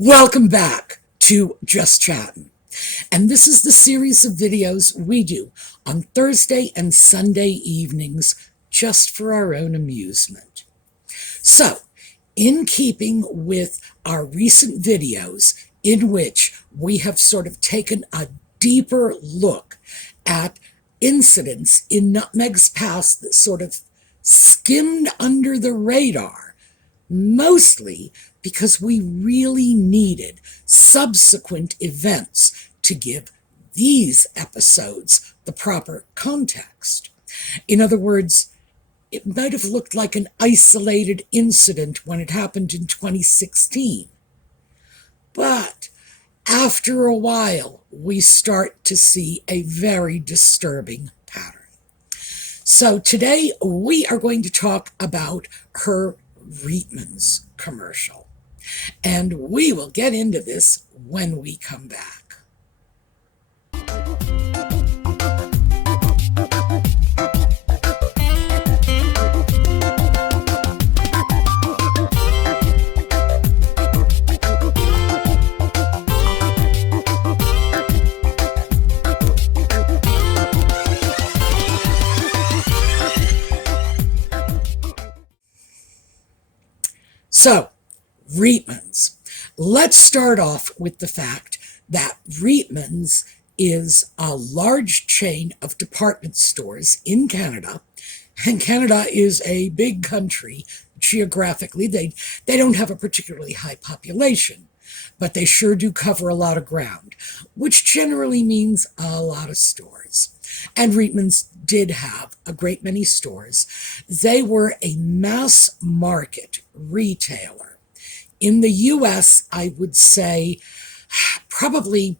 Welcome back to Just Chattin'. And this is the series of videos we do on Thursday and Sunday evenings just for our own amusement. So, in keeping with our recent videos in which we have sort of taken a deeper look at incidents in Nutmeg's past that sort of skimmed under the radar, mostly because we really needed subsequent events to give these episodes the proper context. In other words, it might have looked like an isolated incident when it happened in 2016. But after a while, we start to see a very disturbing pattern. So today we are going to talk about her Reitmans commercial. And we will get into this when we come back. So, Reitmans. Let's start off with the fact that Reitmans is a large chain of department stores in Canada, and Canada is a big country geographically. They don't have a particularly high population, but they sure do cover a lot of ground, which generally means a lot of stores. And Reitmans did have a great many stores. They were a mass market retailer. In the US, I would say probably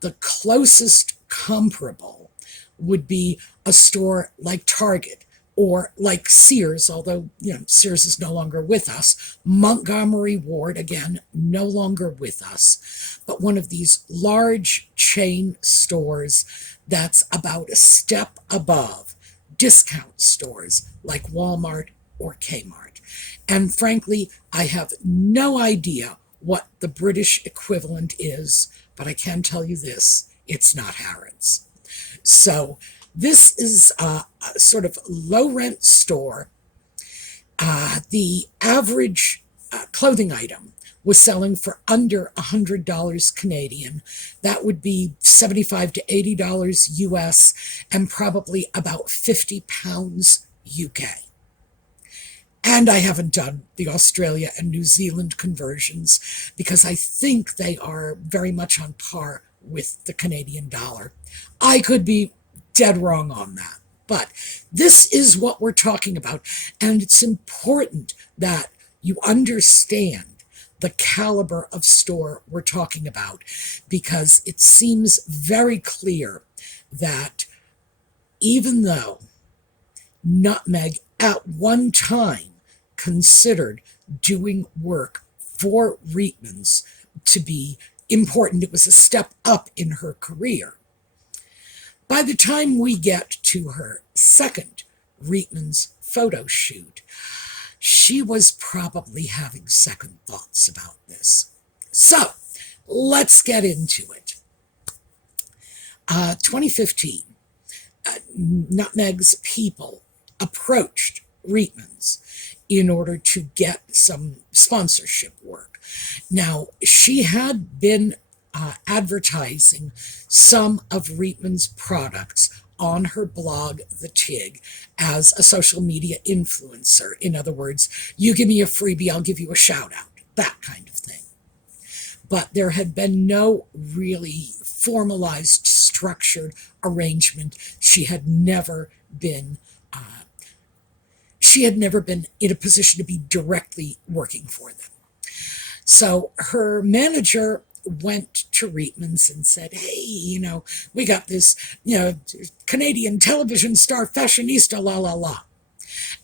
the closest comparable would be a store like Target or like Sears, although Sears is no longer with us. Montgomery Ward, again, no longer with us, but one of these large chain stores that's about a step above discount stores like Walmart or Kmart. And frankly, I have no idea what the British equivalent is, but I can tell you this, it's not Harrods. So this is a sort of low-rent store. The average clothing item was selling for under $100 Canadian. That would be $75 to $80 US and probably about 50 pounds UK. And I haven't done the Australia and New Zealand conversions because I think they are very much on par with the Canadian dollar. I could be dead wrong on that. But this is what we're talking about. And it's important that you understand the caliber of store we're talking about, because it seems very clear that even though Nutmeg at one time considered doing work for Reitmans to be important, it was a step up in her career. By the time we get to her second Reitmans photo shoot, she was probably having second thoughts about this. So, let's get into it. 2015, Nutmeg's people approached Reitmans in order to get some sponsorship work. Now, she had been advertising some of Reitmans' products on her blog, The Tig, as a social media influencer. In other words, you give me a freebie, I'll give you a shout out, that kind of thing. But there had been no really formalized, structured arrangement. She had never been in a position to be directly working for them. So her manager went to Reitmans and said, hey, we got this, Canadian television star fashionista, la, la, la.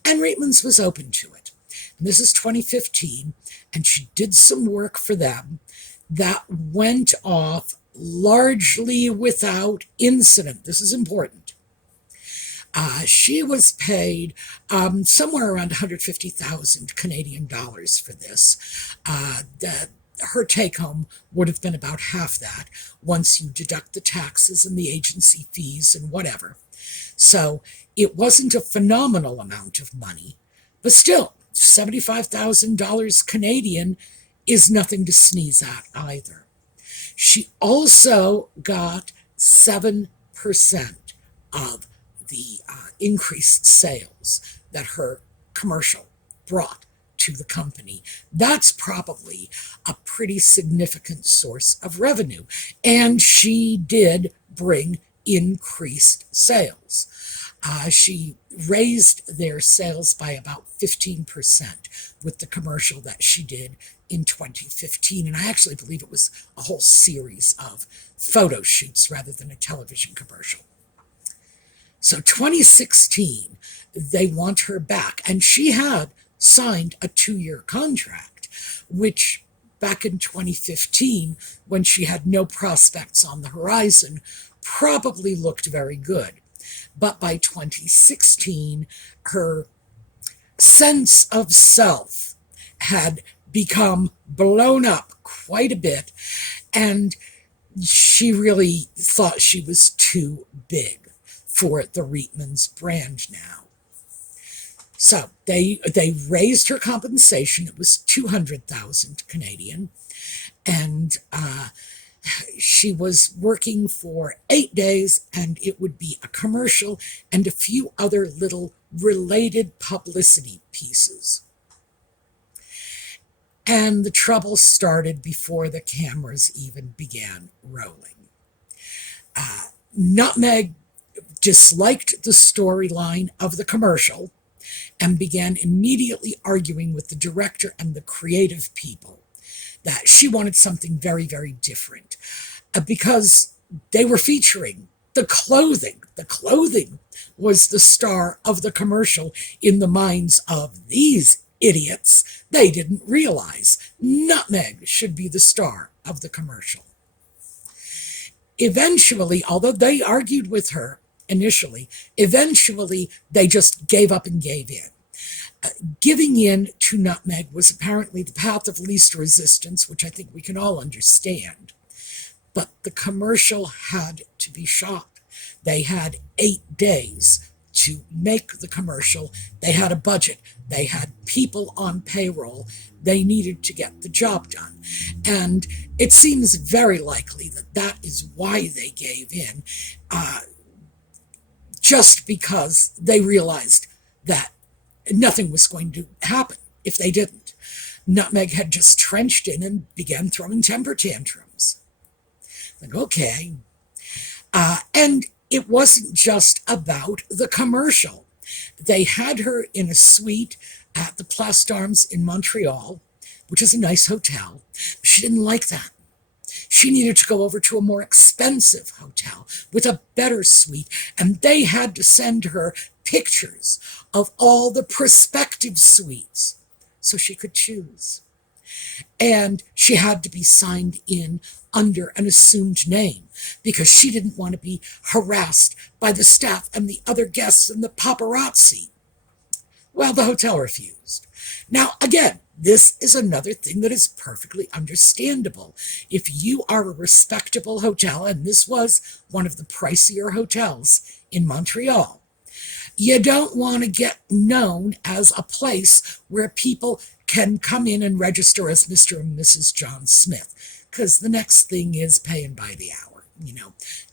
And Reitmans was open to it. And this is 2015, and she did some work for them that went off largely without incident. This is important. She was paid somewhere around 150,000 Canadian dollars for this. her take home would have been about half that once you deduct the taxes and the agency fees and whatever. So it wasn't a phenomenal amount of money, but still, $75,000 Canadian is nothing to sneeze at either. She also got 7% of the increased sales that her commercial brought to the company. That's probably a pretty significant source of revenue. And she did bring increased sales. She raised their sales by about 15% with the commercial that she did in 2015. And I actually believe it was a whole series of photo shoots rather than a television commercial. So 2016, they want her back. And she had signed a 2-year contract, which back in 2015, when she had no prospects on the horizon, probably looked very good. But by 2016, her sense of self had become blown up quite a bit, and she really thought she was too big for the Reitmans brand now. So they raised her compensation. It was 200,000 Canadian, and she was working for 8 days, and it would be a commercial and a few other little related publicity pieces. And the trouble started before the cameras even began rolling. Nutmeg disliked the storyline of the commercial and began immediately arguing with the director and the creative people that she wanted something very, very different because they were featuring the clothing. The clothing was the star of the commercial in the minds of these idiots. They didn't realize Nutmeg should be the star of the commercial. Eventually, although they argued with her initially, eventually they just gave up and gave in. Giving in to Nutmeg was apparently the path of least resistance, which I think we can all understand. But the commercial had to be shot. They had 8 days to make the commercial. They had a budget. They had people on payroll. They needed to get the job done. And it seems very likely that that is why they gave in, just because they realized that nothing was going to happen if they didn't. Nutmeg had just trenched in and began throwing temper tantrums. Like, okay. And it wasn't just about the commercial. They had her in a suite at the Place d'Armes in Montreal, which is a nice hotel. She didn't like that. She needed to go over to a more expensive hotel with a better suite, and they had to send her pictures of all the prospective suites so she could choose. And she had to be signed in under an assumed name because she didn't want to be harassed by the staff and the other guests and the paparazzi. Well, the hotel refused. Now, again, this is another thing that is perfectly understandable. If you are a respectable hotel, and this was one of the pricier hotels in Montreal, you don't want to get known as a place where people can come in and register as Mr. and Mrs. John Smith, because the next thing is paying by the hour.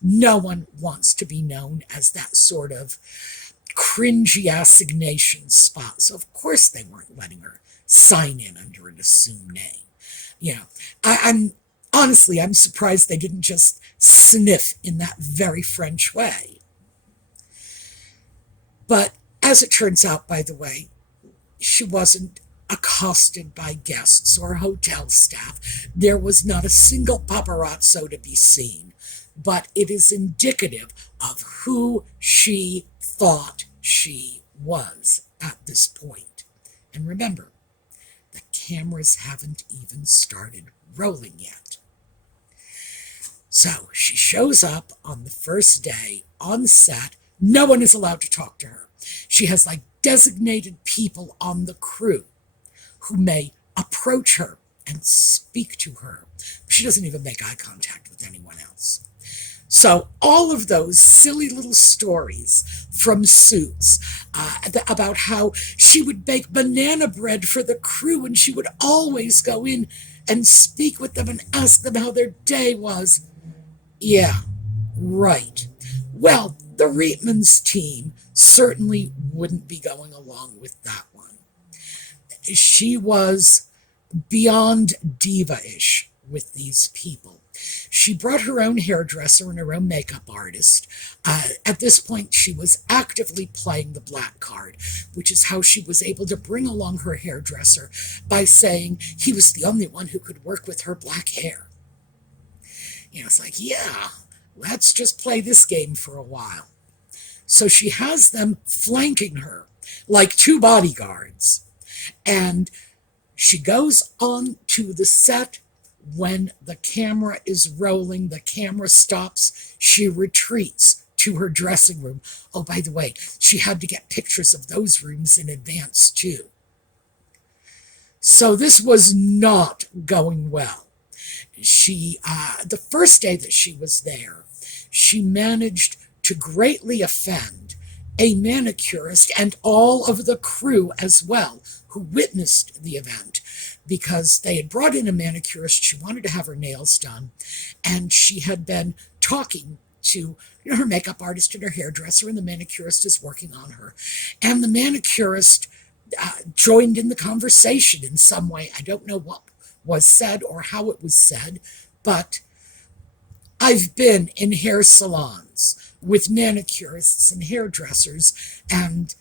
No one wants to be known as that sort of cringy assignation spot. So of course they weren't letting her sign in under an assumed name. I'm honestly, I'm surprised they didn't just sniff in that very French way. But as it turns out, by the way, she wasn't accosted by guests or hotel staff. There was not a single paparazzo to be seen, but it is indicative of who she thought she was at this point. And remember, the cameras haven't even started rolling yet. So she shows up on the first day on set. No one is allowed to talk to her. She has designated people on the crew who may approach her and speak to her. She doesn't even make eye contact with anyone else. So all of those silly little stories from Suits about how she would bake banana bread for the crew and she would always go in and speak with them and ask them how their day was. Yeah, right. Well, the Reitmans team certainly wouldn't be going along with that one. She was beyond diva-ish with these people. She brought her own hairdresser and her own makeup artist. At this point, she was actively playing the black card, which is how she was able to bring along her hairdresser by saying he was the only one who could work with her black hair. It's like, yeah, let's just play this game for a while. So she has them flanking her like two bodyguards. And she goes on to the set. When the camera is rolling, the camera stops, she retreats to her dressing room. Oh, by the way, she had to get pictures of those rooms in advance, too. So this was not going well. The first day that she was there, she managed to greatly offend a manicurist and all of the crew as well, who witnessed the event, because they had brought in a manicurist. She wanted to have her nails done, and she had been talking to her makeup artist and her hairdresser, and the manicurist is working on her. And the manicurist joined in the conversation in some way. I don't know what was said or how it was said, but I've been in hair salons with manicurists and hairdressers, and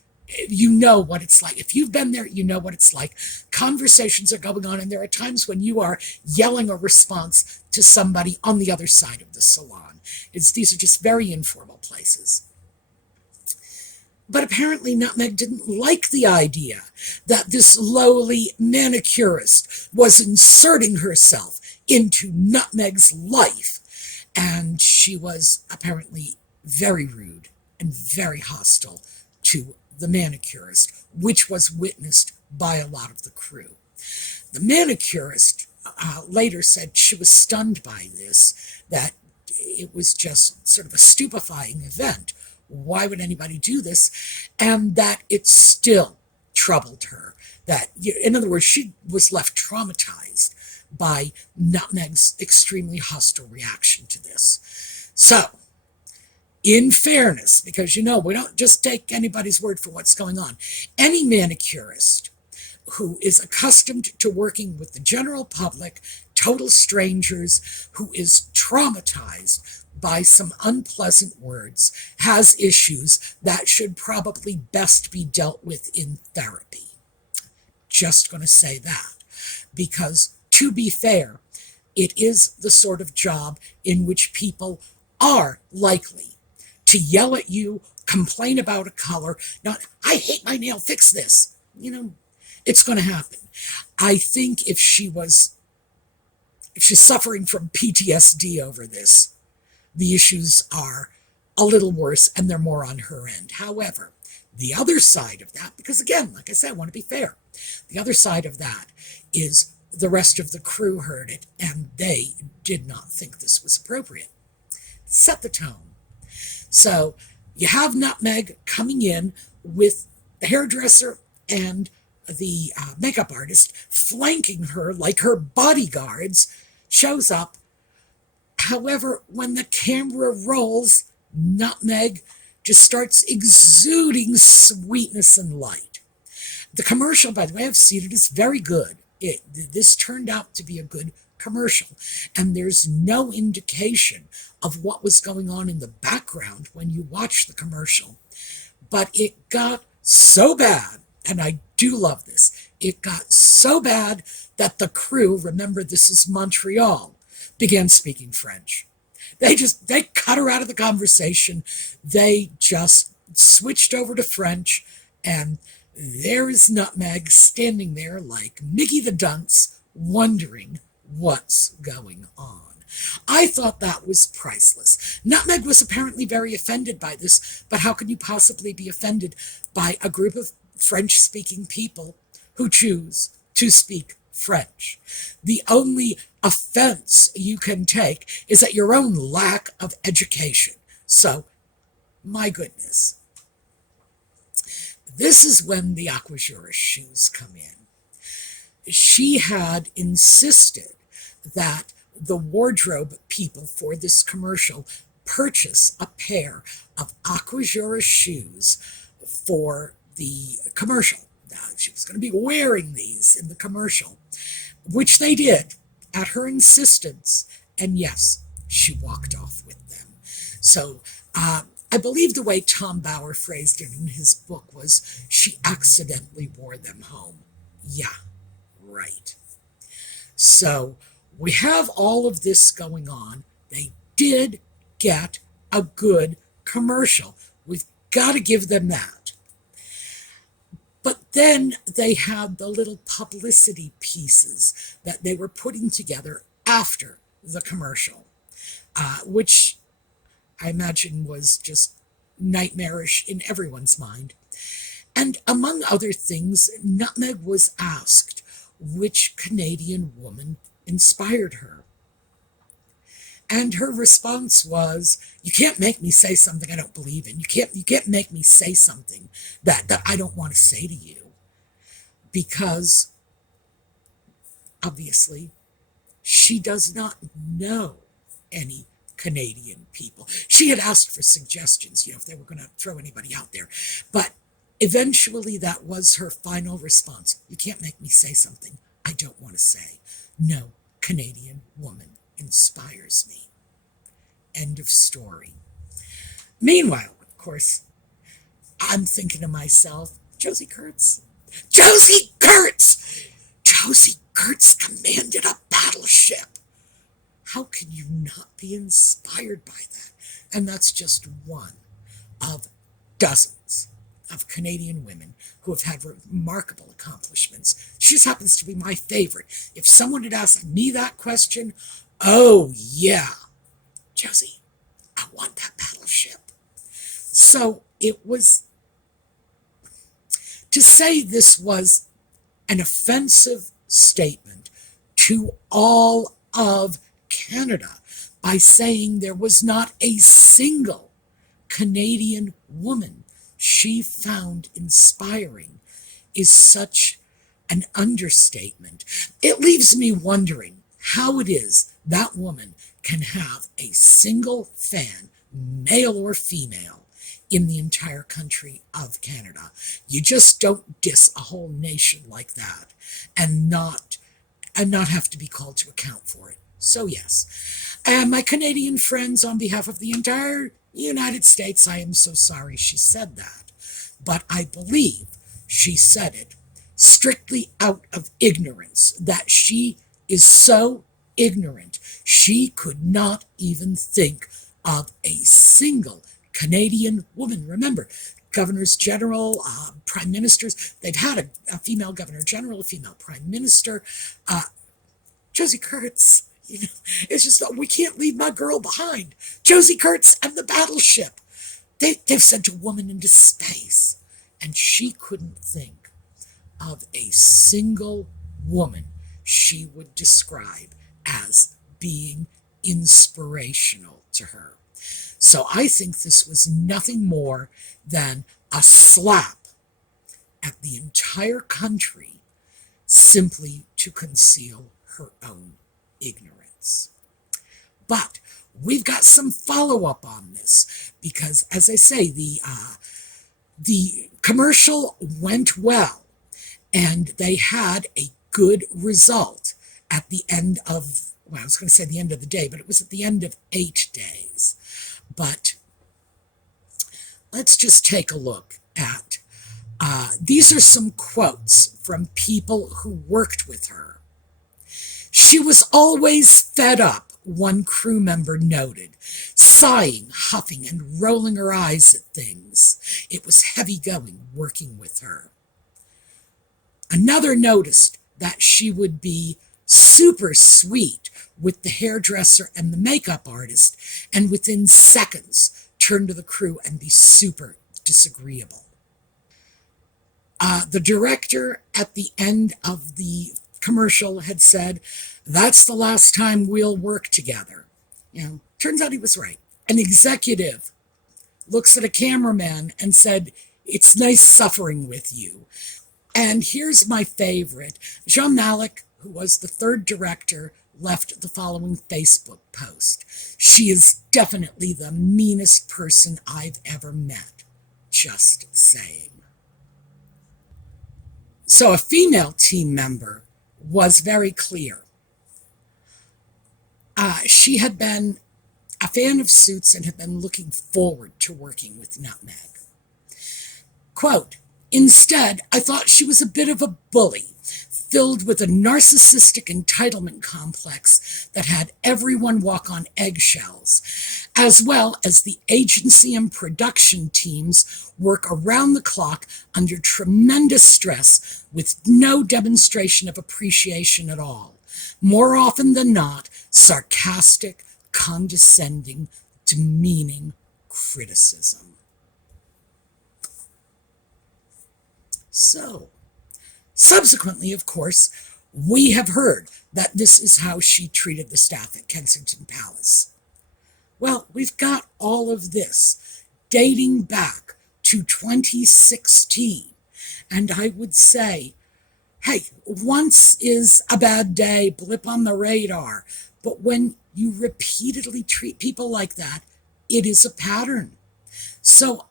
you know what it's like. If you've been there, you know what it's like. Conversations are going on, and there are times when you are yelling a response to somebody on the other side of the salon. These are just very informal places. But apparently Nutmeg didn't like the idea that this lowly manicurist was inserting herself into Nutmeg's life. And she was apparently very rude and very hostile to the manicurist, which was witnessed by a lot of the crew. The manicurist later said she was stunned by this, that it was just sort of a stupefying event. Why would anybody do this? And that it still troubled her. That, in other words, she was left traumatized by Nutmeg's extremely hostile reaction to this. So, in fairness, because we don't just take anybody's word for what's going on, any manicurist who is accustomed to working with the general public, total strangers, who is traumatized by some unpleasant words, has issues that should probably best be dealt with in therapy. Just going to say that. Because, to be fair, it is the sort of job in which people are likely to yell at you, complain about a color, not, I hate my nail, fix this. It's going to happen. I think if she's suffering from PTSD over this, the issues are a little worse and they're more on her end. However, the other side of that, because again, like I said, I want to be fair, the other side of that is the rest of the crew heard it and they did not think this was appropriate. Set the tone. So you have Nutmeg coming in with the hairdresser and the makeup artist flanking her like her bodyguards, shows up. However, when the camera rolls, Nutmeg just starts exuding sweetness and light. The commercial, by the way, I've seen it, is very good. This turned out to be a good commercial, and there's no indication of what was going on in the background when you watch the commercial. But it got so bad, and I do love this, it got so bad that the crew, remember this is Montreal, began speaking French. They cut her out of the conversation. They just switched over to French, and there is Nutmeg standing there like Mickey the Dunce, wondering what's going on. I thought that was priceless. Nutmeg was apparently very offended by this, but how can you possibly be offended by a group of French-speaking people who choose to speak French. The only offense you can take is at your own lack of education. So, my goodness. This is when the Aquajura shoes come in. She had insisted that the wardrobe people for this commercial purchase a pair of Aquajura shoes for the commercial. Now, she was going to be wearing these in the commercial, which they did at her insistence. And yes, she walked off with them. So I believe the way Tom Bauer phrased it in his book was she accidentally wore them home. Yeah, right. So we have all of this going on. They did get a good commercial. We've got to give them that. But then they had the little publicity pieces that they were putting together after the commercial, which I imagine was just nightmarish in everyone's mind. And among other things, Nutmeg was asked which Canadian woman inspired her. And her response was, you can't make me say something I don't believe in. You can't make me say something that I don't want to say to you. Because, obviously, she does not know any Canadian people. She had asked for suggestions, if they were going to throw anybody out there. But eventually that was her final response. You can't make me say something I don't want to say. No Canadian woman inspires me. End of story. Meanwhile, of course, I'm thinking to myself, Josie Kurtz. Josie Kurtz! Josie Kurtz commanded a battleship. How can you not be inspired by that? And that's just one of dozens of Canadian women who have had remarkable accomplishments. She just happens to be my favorite. If someone had asked me that question, oh yeah, Josie, I want that battleship. So it was, to say this was an offensive statement to all of Canada by saying there was not a single Canadian woman she found inspiring is such an understatement. It leaves me wondering how it is that woman can have a single fan, male or female, in the entire country of Canada. You just don't diss a whole nation like that and not have to be called to account for it. So yes, and my Canadian friends, on behalf of the entire United States, I am so sorry she said that. But I believe she said it strictly out of ignorance, that she is so ignorant she could not even think of a single Canadian woman. Remember, governors general, prime ministers, they've had a female governor general, a female prime minister. Josie Kurtz, it's just, we can't leave my girl behind. Josie Kurtz and the battleship. They've sent a woman into space, and she couldn't think of a single woman she would describe as being inspirational to her. So I think this was nothing more than a slap at the entire country simply to conceal her own ignorance. But we've got some follow-up on this because, as I say, the commercial went well and they had a good result at the end of, well, I was going to say the end of the day, but it was at the end of 8 days. But let's just take a look at, these are some quotes from people who worked with her. She was always fed up, one crew member noted, sighing, huffing, and rolling her eyes at things. It was heavy going working with her. Another noticed that she would be super sweet with the hairdresser and the makeup artist, and within seconds turn to the crew and be super disagreeable. The director at the end of the commercial had said, "That's the last time we'll work together." Turns out he was right. An executive looks at a cameraman and said, "It's nice suffering with you." And here's my favorite. Jean Malik, who was the third director, left the following Facebook post: "She is definitely the meanest person I've ever met. Just saying." So a female team member was very clear. She had been a fan of Suits and had been looking forward to working with Nutmeg. Quote, "Instead, I thought she was a bit of a bully, filled with a narcissistic entitlement complex that had everyone walk on eggshells, as well as the agency and production teams work around the clock under tremendous stress with no demonstration of appreciation at all. More often than not, sarcastic, condescending, demeaning criticism." So, subsequently, of course, we have heard that this is how she treated the staff at Kensington Palace. Well, we've got all of this dating back to 2016. And I would say, hey, once is a bad day, blip on the radar. But when you repeatedly treat people like that, it is a pattern. So,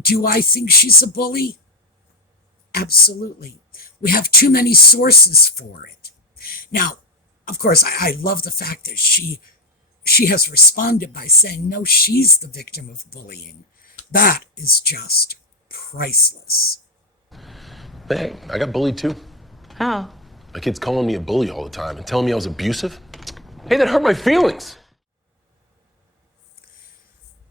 do I think she's a bully? Absolutely. We have too many sources for it. Now, of course, I love the fact that she has responded by saying, no, she's the victim of bullying. That is just priceless. Hey, I got bullied too. How? My kid's calling me a bully all the time and telling me I was abusive. Hey, that hurt my feelings.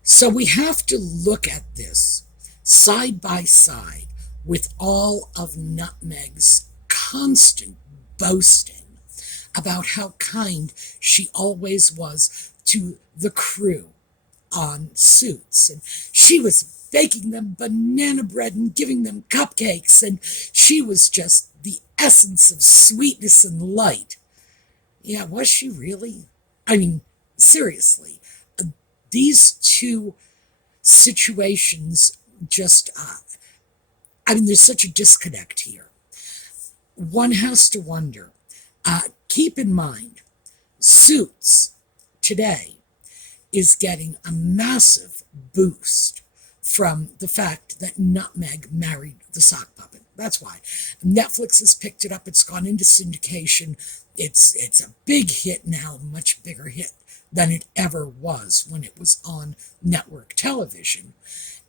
So we have to look at this side by side with all of Nutmeg's constant boasting about how kind she always was to the crew on Suits. And she was baking them banana bread and giving them cupcakes, and she was just the essence of sweetness and light. Yeah, was she really? I mean, seriously, these two situations just, there's such a disconnect here. One has to wonder, keep in mind, Suits today is getting a massive boost from the fact that Nutmeg married the sock puppet. That's why. Netflix has picked it up. It's gone into syndication. It's a big hit now, much bigger hit than it ever was when it was on network television.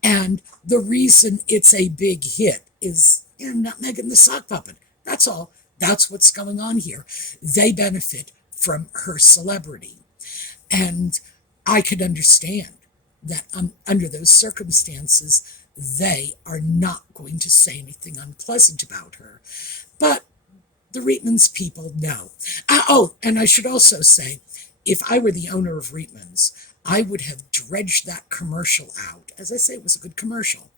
And the reason it's a big hit is Nutmeg and the sock puppet. That's all. That's what's going on here. They benefit from her celebrity. And I could understand that under those circumstances, they are not going to say anything unpleasant about her. But the Reitmans people know. And I should also say, if I were the owner of Reitmans, I would have dredged that commercial out. As I say, it was a good commercial.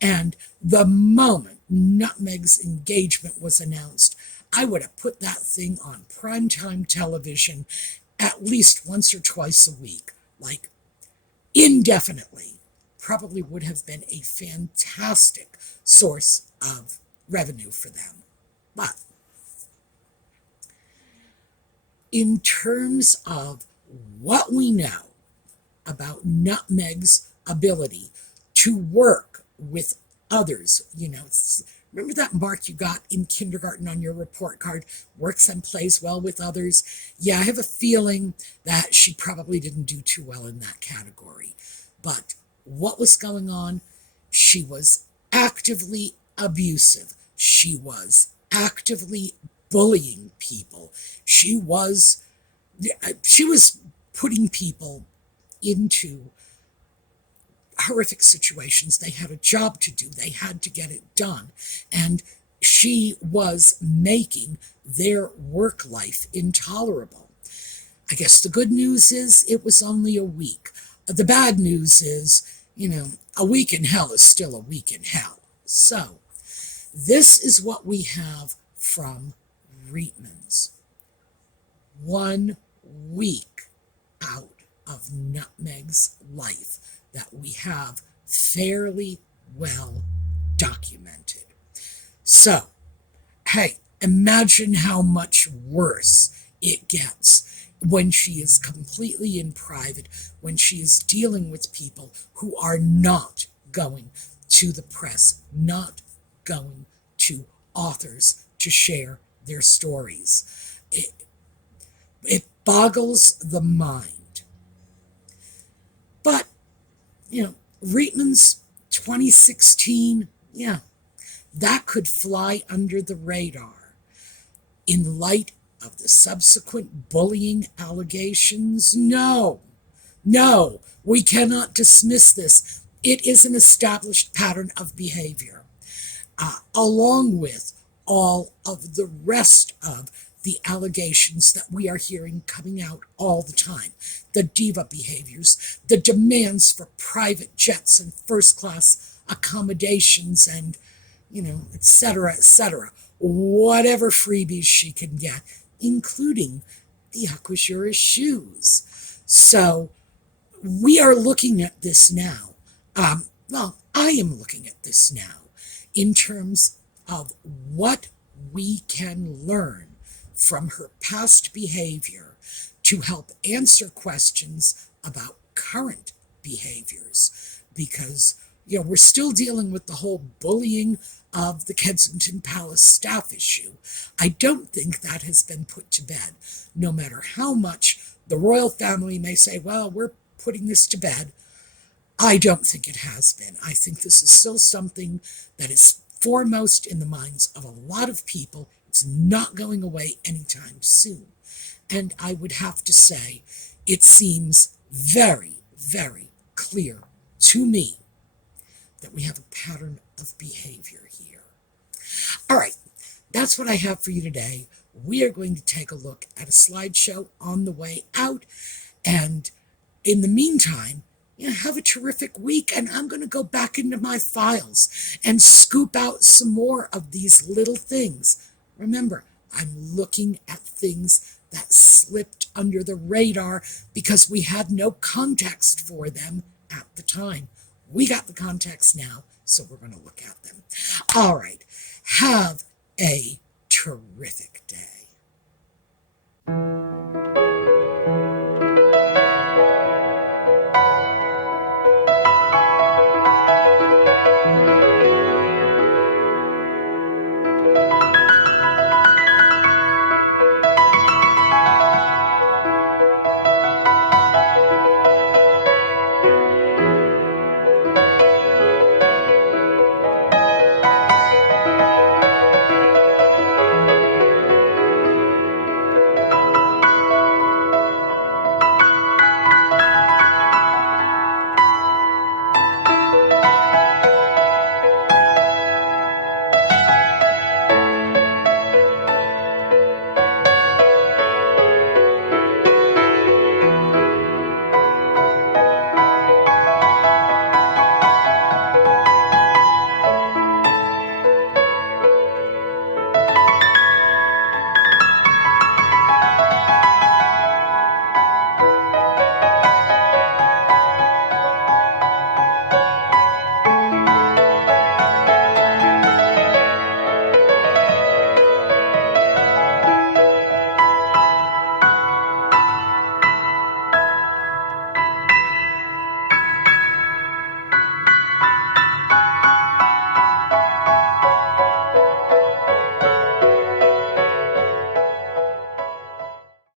And the moment Nutmeg's engagement was announced, I would have put that thing on primetime television at least once or twice a week, like indefinitely. Probably would have been a fantastic source of revenue for them. But in terms of what we know about Nutmeg's ability to work with others, remember that mark you got in kindergarten on your report card, works and plays well with others? Yeah, I have a feeling that she probably didn't do too well in that category. But what was going on? She was actively abusive. She was actively bullying people. She was putting people into horrific situations. They had a job to do. They had to get it done. And she was making their work life intolerable. I guess the good news is it was only a week. The bad news is, a week in hell is still a week in hell. So, this is what we have from Reitmans, 1 week out of Nutmeg's life that we have fairly well documented. So, hey, imagine how much worse it gets when she is completely in private, when she is dealing with people who are not going to the press, not going to authors to share their stories. It boggles the mind. But, Reitman's 2016, yeah, that could fly under the radar. In light of the subsequent bullying allegations, no, we cannot dismiss this. It is an established pattern of behavior, along with all of the rest of the allegations that we are hearing coming out all the time. The diva behaviors, the demands for private jets and first-class accommodations and, et cetera, whatever freebies she can get, including the Aquashura shoes. So we are looking at this now. I am looking at this now in terms of what we can learn from her past behavior to help answer questions about current behaviors. Because, we're still dealing with the whole bullying of the Kensington Palace staff issue. I don't think that has been put to bed, no matter how much the royal family may say, well, we're putting this to bed. I don't think it has been. I think this is still something that is foremost in the minds of a lot of people. It's not going away anytime soon. And I would have to say, it seems very, very clear to me that we have a pattern of behavior here. All right, that's what I have for you today. We are going to take a look at a slideshow on the way out. And in the meantime, have a terrific week. And I'm going to go back into my files and scoop out some more of these little things. Remember, I'm looking at things that slipped under the radar because we had no context for them at the time. We got the context now, so we're going to look at them. All right. Have a terrific day.